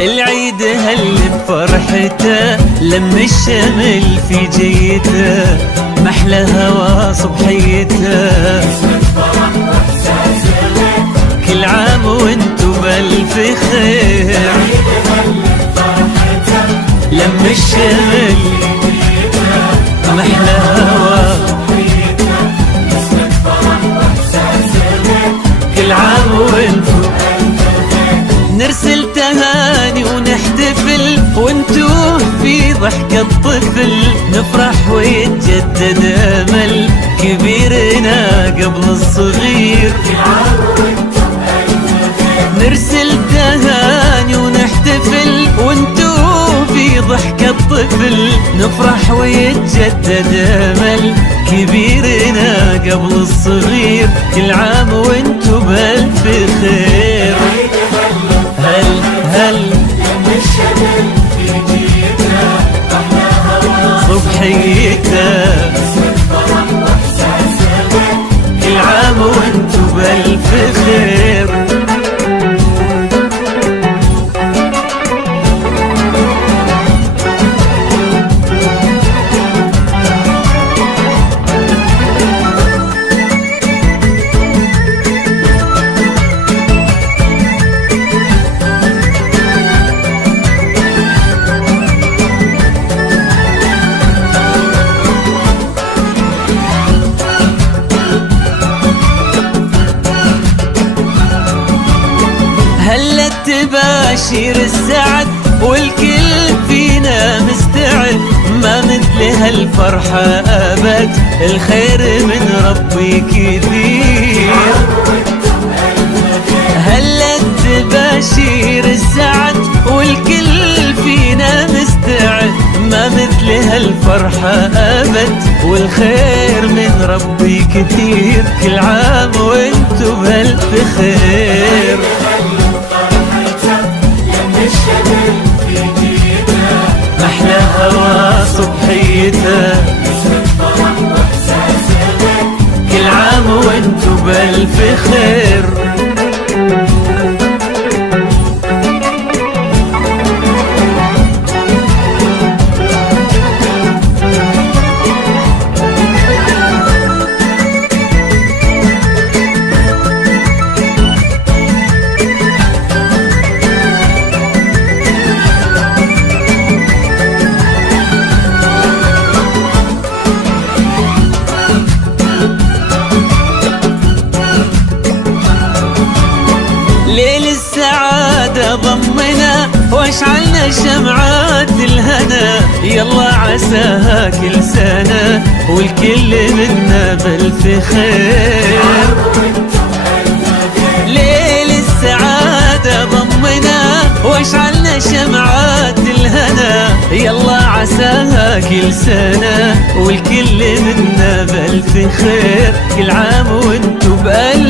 العيد هل بفرحته لم الشمل في جيته محلى هوا صبحيته كل عام وانتو بألف خير لم الشمل محلى هوا كل عام وانتو نرسل تهاني ونحتفل وانتو في ضحك الطفل نفرح ويتجدد امل كبيرنا قبل الصغير نرسل تهاني ونحتفل وانتو في ضحك الطفل نفرح ويتجدد امل كبيرنا قبل الصغير كل عام وانتو بألف خير هل صبحيته كل عام وانتو بألف خير هلا تباشير السعد والكل فينا مستعد ما مثل هالفرحة أبد الخير من ربي كثير هلا تباشير السعد والكل فينا مستعد ما مثل هالفرحة أبد والخير من ربي كثير كل عام وانتو بألف خير محلى هوا صبحيته كل عام وانتو بألف خير ليل السعادة ضمنا واشعلنا شمعات الهنا يلا عساها كل سنة والكل منا بألف خير ليل السعادة ضمنا واشعلنا شمعات الهنا يلا عساها كل سنة والكل منا بألف خير كل عام وانتو بألف